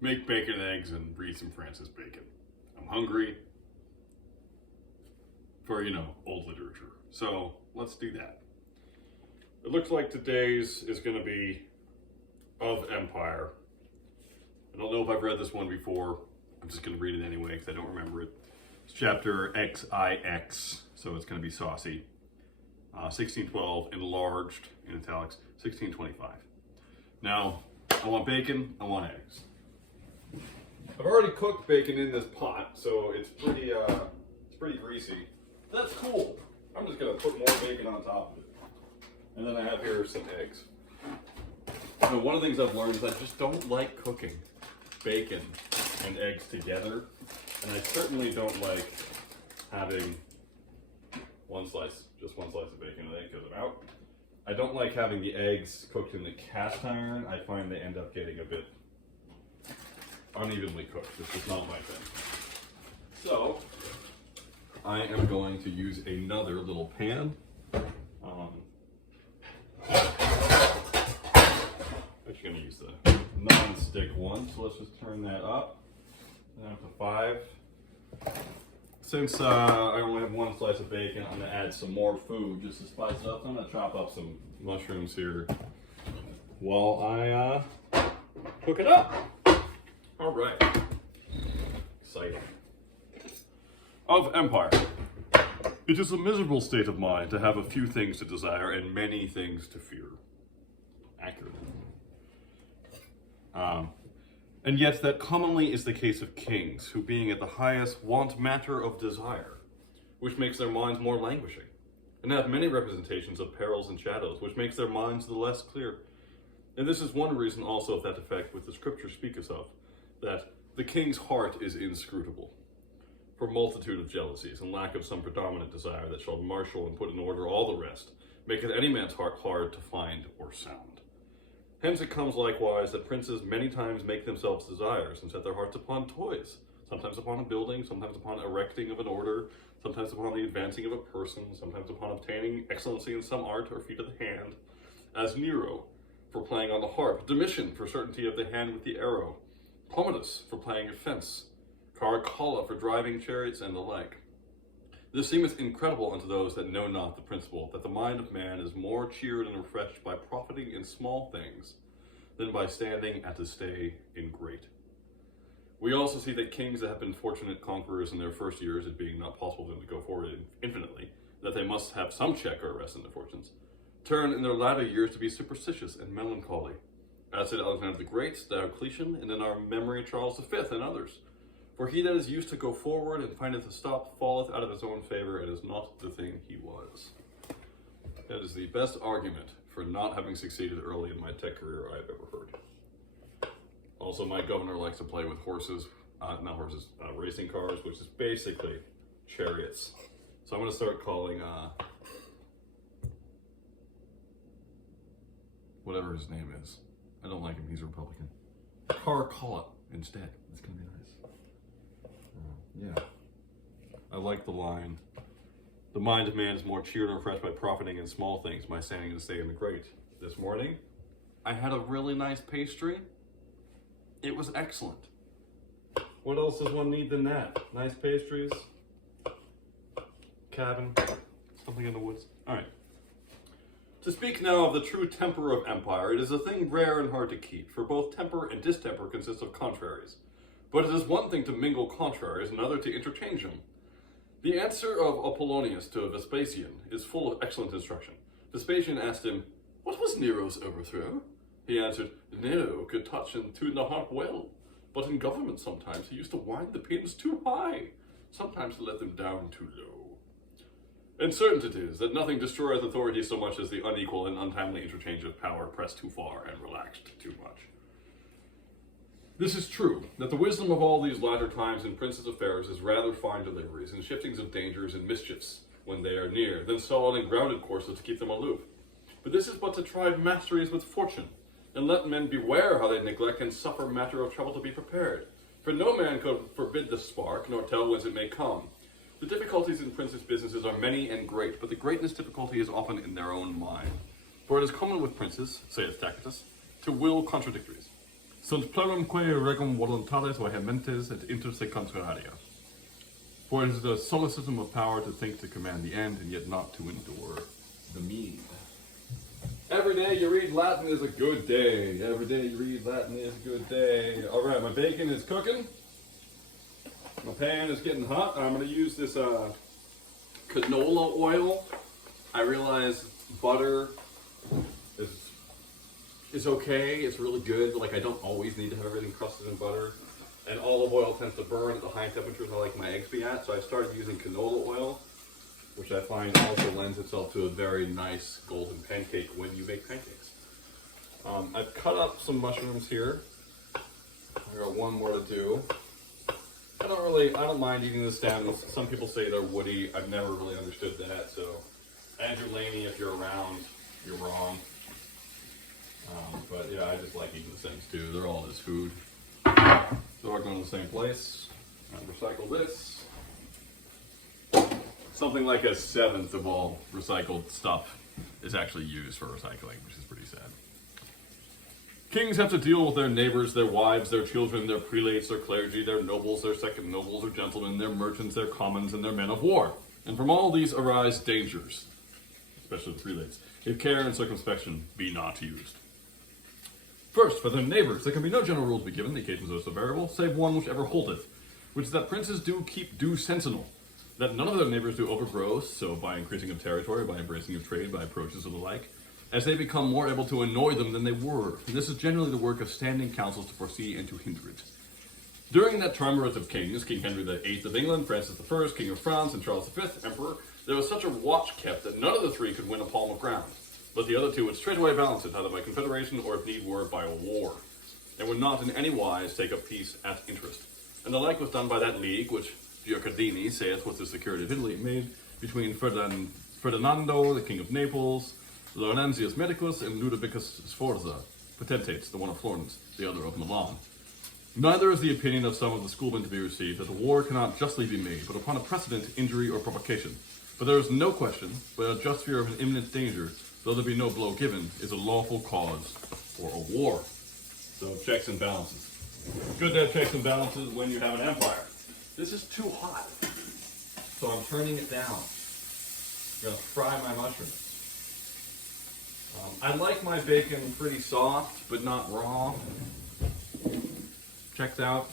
make bacon and eggs and read some Francis Bacon. I'm hungry for, old literature. So let's do that. It looks like today's is going to be of Empire. I don't know if I've read this one before. I'm just going to read it anyway because I don't remember it. It's chapter XIX, so it's going to be saucy. 1612, enlarged in italics, 1625. Now, I want bacon, I want eggs. I've already cooked bacon in this pot, so it's pretty greasy. That's cool. I'm just gonna put more bacon on top of it. And then I have here some eggs. Now, one of the things I've learned is I just don't like cooking bacon and eggs together. And I certainly don't like having just one slice of bacon and egg because I'm out. I don't like having the eggs cooked in the cast iron. I find they end up getting a bit unevenly cooked. This is not my thing. So, I am going to use another little pan. Actually going to use the non-stick one, so let's just turn that up. Down to 5. Since I only have one slice of bacon, I'm going to add some more food just to spice it up. I'm going to chop up some mushrooms here while I cook it up. All right. Exciting. Of Empire. It is a miserable state of mind to have a few things to desire and many things to fear. Accurate. And yet that commonly is the case of kings, who being at the highest want matter of desire, which makes their minds more languishing, and have many representations of perils and shadows, which makes their minds the less clear. And this is one reason also of that effect which the scripture speaketh of, that the king's heart is inscrutable, for multitude of jealousies, and lack of some predominant desire that shall marshal and put in order all the rest, maketh any man's heart hard to find or sound. Hence it comes likewise that princes many times make themselves desires, and set their hearts upon toys, sometimes upon a building, sometimes upon erecting of an order, sometimes upon the advancing of a person, sometimes upon obtaining excellency in some art or feat of the hand, as Nero for playing on the harp, Domitian for certainty of the hand with the arrow, Commodus for playing a fence, Caracalla for driving chariots, and the like. This seemeth incredible unto those that know not the principle, that the mind of man is more cheered and refreshed by profiting in small things than by standing at a stay in great. We also see that kings that have been fortunate conquerors in their first years, it being not possible for them to go forward infinitely, that they must have some check or arrest in their fortunes, turn in their latter years to be superstitious and melancholy, as did Alexander the Great, Diocletian, and in our memory Charles V, and others. For he that is used to go forward and findeth a stop falleth out of his own favor, and is not the thing he was. That is the best argument for not having succeeded early in my tech career I have ever heard. Also, my governor likes to play with racing cars, which is basically chariots. So I'm going to start calling, whatever his name is. I don't like him, he's a Republican. Caracalla instead. It's going to be nice. Yeah. I like the line, the mind of man is more cheered and refreshed by profiting in small things, by standing and staying in the great. This morning, I had a really nice pastry. It was excellent. What else does one need than that? Nice pastries, cabin, something in the woods. All right. To speak now of the true temper of empire, it is a thing rare and hard to keep, for both temper and distemper consist of contraries. But it is one thing to mingle contraries, another to interchange them. The answer of Apollonius to Vespasian is full of excellent instruction. Vespasian asked him, "What was Nero's overthrow?" He answered, "Nero could touch and tune the harp well, but in government sometimes he used to wind the pins too high, sometimes to let them down too low." And certain it is that nothing destroyeth authority so much as the unequal and untimely interchange of power pressed too far and relaxed too much. This is true, that the wisdom of all these latter times in princes' affairs is rather fine deliveries and shiftings of dangers and mischiefs when they are near, than solid and grounded courses to keep them aloof. But this is but to try masteries with fortune, and let men beware how they neglect and suffer matter of trouble to be prepared. For no man could forbid the spark, nor tell whence it may come. The difficulties in princes' businesses are many and great, but the greatest difficulty is often in their own mind. For it is common with princes, saith Tacitus, to will contradictories. Sunt plenumque regum voluntates vehementes et interse contraria. For it is the solecism of power to think to command the end, and yet not to endure the mean. Every day you read Latin is a good day. Every day you read Latin is a good day. All right, my bacon is cooking. My pan is getting hot. I'm going to use this canola oil. I realize butter is okay. It's really good, but like I don't always need to have everything crusted in butter. And olive oil tends to burn at the high temperatures I like my eggs be at. So I started using canola oil, which I find also lends itself to a very nice golden pancake when you make pancakes. I've cut up some mushrooms here. I got one more to do. I don't mind eating the stems. Some people say they're woody. I've never really understood that. So, Andrew Laney, if you're around, you're wrong. But yeah, I just like eating the stems too. They're all just food. So we're going to the same place. And recycle this. Something like a seventh of all recycled stuff is actually used for recycling, which is pretty sad. Kings have to deal with their neighbors, their wives, their children, their prelates, their clergy, their nobles, their second nobles, their gentlemen, their merchants, their commons, and their men of war. And from all these arise dangers, especially the prelates, if care and circumspection be not used. First, for their neighbors, there can be no general rule to be given, the occasions are so variable, save one which ever holdeth, which is that princes do keep due sentinel, that none of their neighbors do overgrow, so by increasing of territory, by embracing of trade, by approaches of the like, as they become more able to annoy them than they were. And this is generally the work of standing councils to foresee and to hinder it. During that triumvirate of kings, King Henry VIII of England, Francis I, King of France, and Charles V, Emperor, there was such a watch kept that none of the three could win a palm of ground, but the other two would straightway balance it, either by confederation or, if need were, by a war, and would not in any wise take up peace at interest. And the like was done by that league, which Giocardini saith was the security of Italy, made between Ferdinando, the King of Naples, Laurentius Medicus, and Ludovicus Sforza, potentates, the one of Florence, the other of Milan. Neither is the opinion of some of the schoolmen to be received that the war cannot justly be made, but upon a precedent, injury, or provocation. But there is no question, but a just fear of an imminent danger, though there be no blow given, is a lawful cause for a war. So checks and balances. Good to have checks and balances when you have an empire. This is too hot, so I'm turning it down. I'm gonna fry my mushrooms. I like my bacon pretty soft, but not raw. Checked out.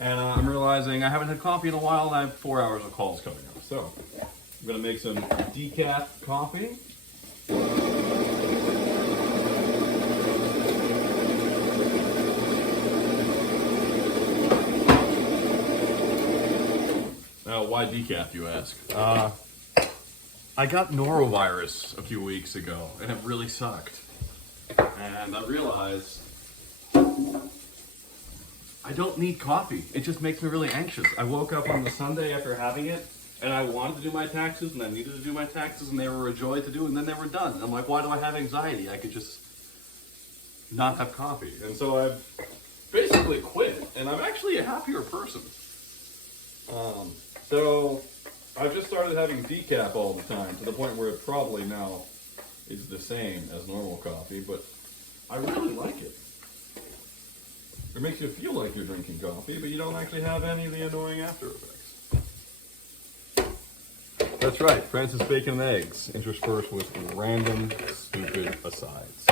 And I'm realizing I haven't had coffee in a while, and I have 4 hours of calls coming up. So I'm gonna make some decaf coffee. Now, why decaf, you ask? I got norovirus a few weeks ago, and it really sucked. And I realized I don't need coffee. It just makes me really anxious. I woke up on the Sunday after having it, and I wanted to do my taxes, and I needed to do my taxes, and they were a joy to do, and then they were done. I'm like, why do I have anxiety? I could just not have coffee. And so I've basically quit, and I'm actually a happier person. So I've just started having decaf all the time, to the point where it probably now is the same as normal coffee, but I really like it. It makes you feel like you're drinking coffee, but you don't actually have any of the annoying after effects. That's right, Francis Bacon and Eggs, interspersed with random, stupid asides.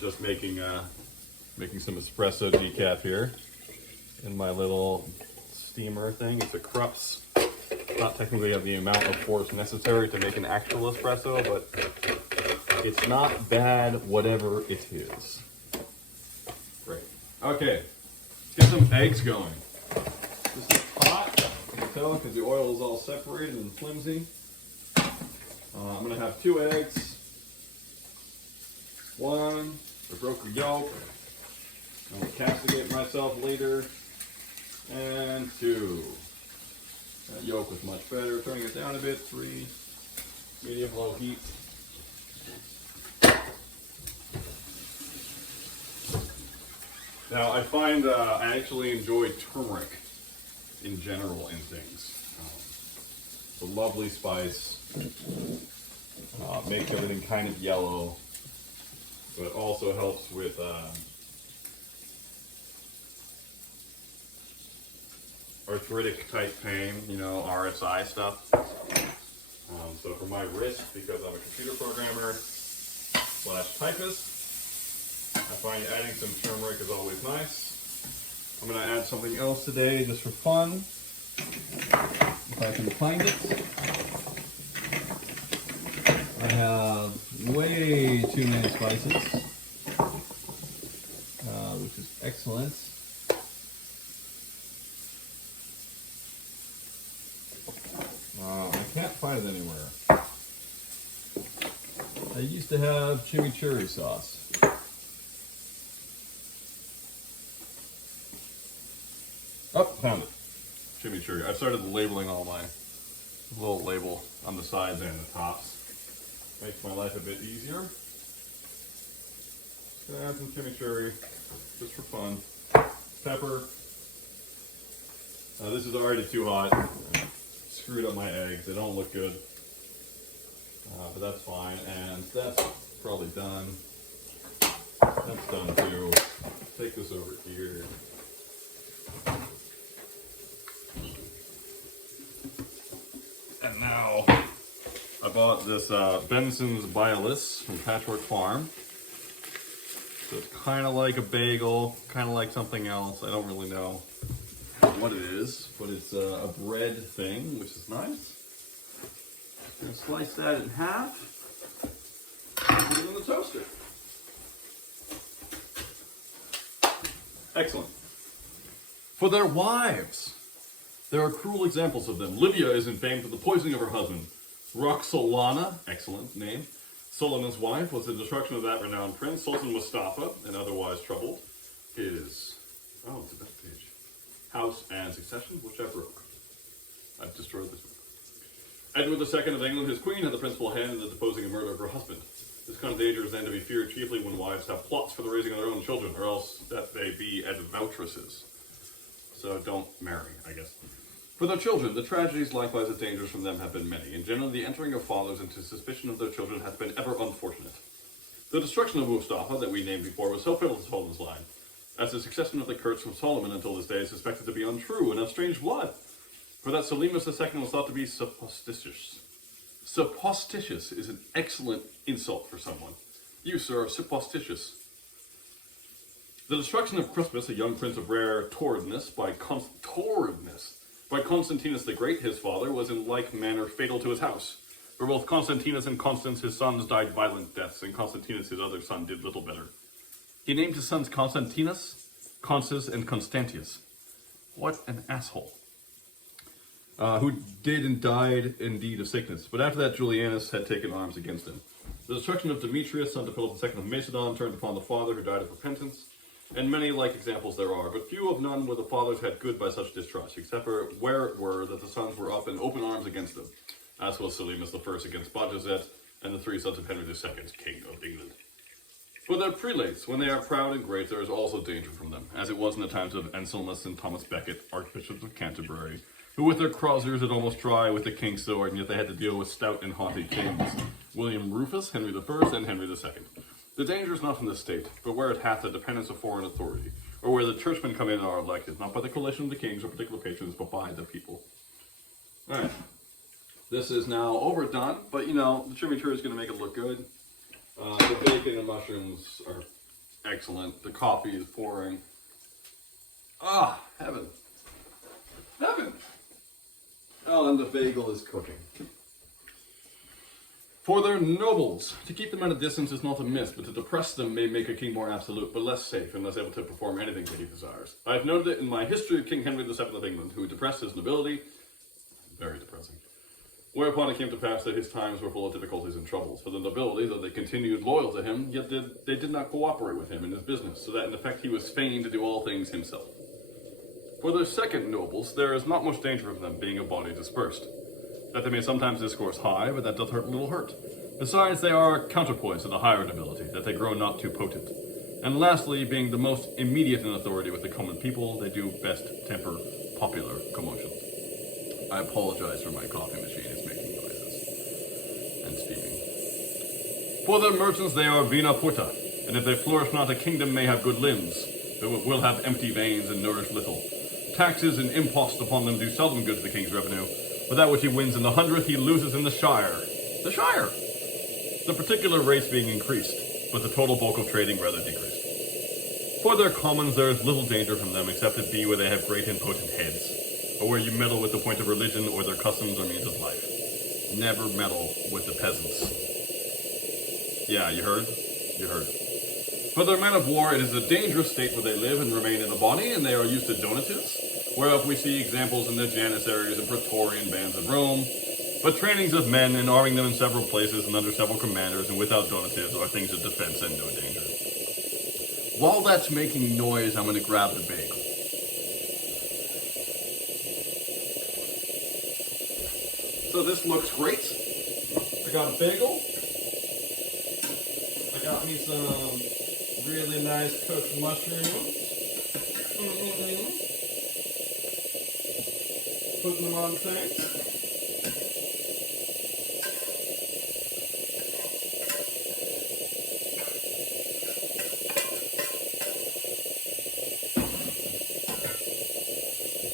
Just making some espresso decaf here in my little steamer thing. It's a Krups. Not technically have the amount of force necessary to make an actual espresso, but it's not bad whatever it is. Great. Okay, let's get some eggs going. This is hot, you can tell, because the oil is all separated and flimsy. I'm going to have 2 eggs. 1, I broke the yolk. I'm going to castigate myself later. And 2. That yolk was much better. Turning it down a bit. 3, medium low heat. Now I find I actually enjoy turmeric in general in things. It's a lovely spice. Makes everything kind of yellow, but also helps with arthritic type pain, you know, RSI stuff. So for my wrist, because I'm a computer programmer / typist, I find adding some turmeric is always nice. I'm going to add something else today just for fun, if I can find it. I have way too many spices, which is excellent. I can't find it anywhere. I used to have chimichurri sauce. Oh, found it. Chimichurri. I've started labeling all my little label on the sides and the tops. Makes my life a bit easier. Just gonna add some chimichurri, just for fun. Pepper. This is already too hot. Screwed up my eggs. They don't look good. But that's fine. And that's probably done. That's done too. Take this over here. And now, I bought this Benson's Biolis from Patchwork Farm. So it's kind of like a bagel, kind of like something else. I don't really know what it is, but it's a bread thing, which is nice. I'm gonna slice that in half and put it in the toaster. Excellent. For their wives, there are cruel examples of them. Livia is famed for the poisoning of her husband. Roxolana, excellent name, Suleiman's wife, was the destruction of that renowned prince. Sultan Mustafa, and otherwise troubled, his, oh, it's a better page, house and succession, which I broke. I've destroyed this book. Edward II of England, his queen, had the principal hand in the deposing and murder of her husband. This kind of danger is then to be feared chiefly when wives have plots for the raising of their own children, or else that they be advoutresses. So don't marry, I guess. For their children, the tragedies likewise as dangers from them have been many, and generally the entering of fathers into suspicion of their children hath been ever unfortunate. The destruction of Mustafa, that we named before, was so fatal to Solomon's line, as the succession of the Kurds from Solomon until this day is suspected to be untrue and of strange blood. For that Selimus II was thought to be supposititious. Supposititious is an excellent insult for someone. You, sir, are supposititious. The destruction of Crispus, a young prince of rare torridness, by Constantinus the Great, his father, was in like manner fatal to his house. For both Constantinus and Constans, his sons, died violent deaths, and Constantinus, his other son, did little better. He named his sons Constantinus, Consus, and Constantius. What an asshole. Who did and died indeed of sickness. But after that, Julianus had taken arms against him. The destruction of Demetrius, son to Philip II of Macedon, turned upon the father who died of repentance. And many like examples there are, but few of none where the fathers had good by such distrust, except for where it were that the sons were up in open arms against them, as was Selimus I against Bajazet, and the 3 sons of Henry II, King of England. For their prelates, when they are proud and great, there is also danger from them, as it was in the times of Anselmus and Thomas Becket, Archbishops of Canterbury, who with their croziers had almost try with the king's sword, and yet they had to deal with stout and haughty kings, William Rufus, Henry I, and Henry II. The danger is not from the state, but where it hath the dependence of foreign authority, or where the churchmen come in and are elected, not by the coalition of the kings or particular patrons, but by the people. Alright, this is now overdone, but you know, the chimichurri is going to make it look good. The bacon and mushrooms are excellent. The coffee is pouring. Ah, heaven. Heaven! Oh, and the bagel is cooking. For their nobles, to keep them at a distance is not amiss, but to depress them may make a king more absolute, but less safe, and less able to perform anything that he desires. I have noted it in my history of King Henry VII of England, who depressed his nobility, very depressing, whereupon it came to pass that his times were full of difficulties and troubles. For the nobility, though they continued loyal to him, yet they did not cooperate with him in his business, so that in effect he was fain to do all things himself. For their second nobles, there is not much danger of them being a body dispersed, that they may sometimes discourse high, but that doth hurt little hurt. Besides, they are counterpoints of the higher nobility, that they grow not too potent. And lastly, being the most immediate in authority with the common people, they do best temper popular commotions. I apologize for my coffee machine, it's making noises and steaming. For their merchants they are vina porta, and if they flourish not, a kingdom may have good limbs, though it will have empty veins and nourish little. Taxes and imposts upon them do seldom good to the king's revenue, but that which he wins in the hundredth he loses in the shire. The shire! The particular rates being increased, but the total bulk of trading rather decreased. For their commons there is little danger from them, except it be where they have great and potent heads, or where you meddle with the point of religion or their customs or means of life. Never meddle with the peasants. Yeah, you heard? You heard. For their men of war, it is a dangerous state where they live and remain in a body, and they are used to donatives, whereof we see examples in the Janissaries and Praetorian bands of Rome. But trainings of men and arming them in several places and under several commanders and without donatives are things of defense and no danger. While that's making noise, I'm going to grab the bagel. So this looks great. I got a bagel. I got me some really nice cooked mushrooms. Putting them on things.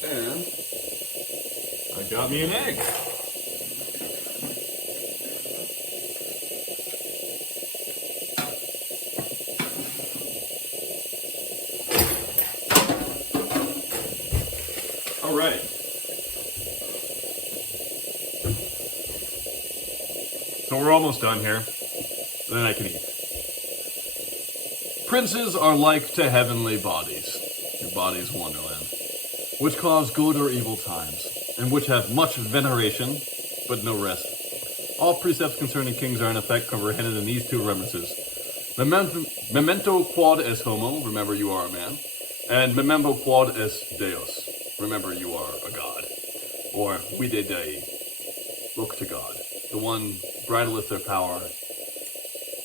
And I got me an egg. All right. So we're almost done here. Then I can eat. Princes are like to heavenly bodies, your body's wonderland, which cause good or evil times, and which have much veneration, but no rest. All precepts concerning kings are in effect comprehended in these two remembrances. Memento quod es homo, remember you are a man, and memento quod es Deus, remember you are a god. Or vide Dei, look to God. The one bridleth their power,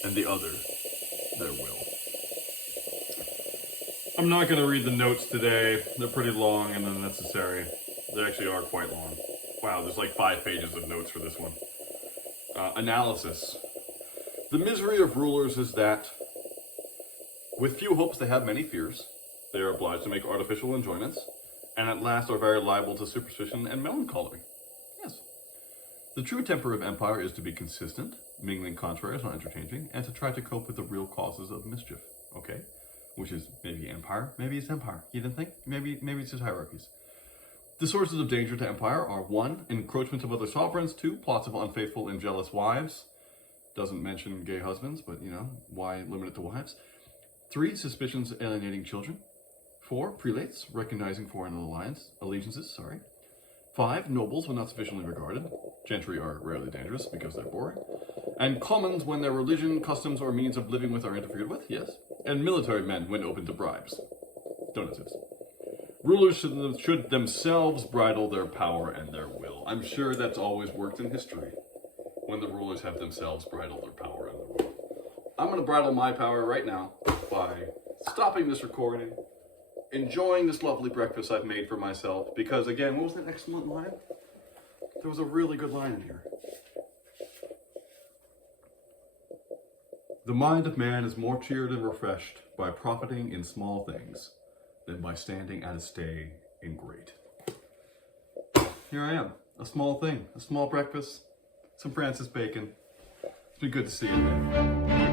and the other their will. I'm not going to read the notes today. They're pretty long and unnecessary. They actually are quite long. Wow, there's like 5 pages of notes for this one. Analysis. The misery of rulers is that, with few hopes they have many fears, they are obliged to make artificial enjoyments, and at last are very liable to superstition and melancholy. Yes. The true temper of empire is to be consistent, mingling contraries, not interchanging, and to try to cope with the real causes of mischief. Okay? Which is maybe empire, maybe it's empire. You didn't think? Maybe it's just hierarchies. The sources of danger to empire are 1. Encroachment of other sovereigns, 2. Plots of unfaithful and jealous wives. Doesn't mention gay husbands, but you know, why limit it to wives? 3. Suspicions alienating children. 4. Prelates, recognizing foreign allegiances. 5. Nobles when not sufficiently regarded. Gentry are rarely dangerous because they're boring. And commons when their religion, customs, or means of living with are interfered with, yes. And military men when open to bribes. Donatives. Rulers should themselves bridle their power and their will. I'm sure that's always worked in history, when the rulers have themselves bridled their power and their will. I'm going to bridle my power right now by stopping this recording, enjoying this lovely breakfast I've made for myself, because again, what was that excellent line? There was a really good line in here. The mind of man is more cheered and refreshed by profiting in small things than by standing at a stay in great. Here I am, a small thing, a small breakfast, some Francis bacon. It's been good to see you today.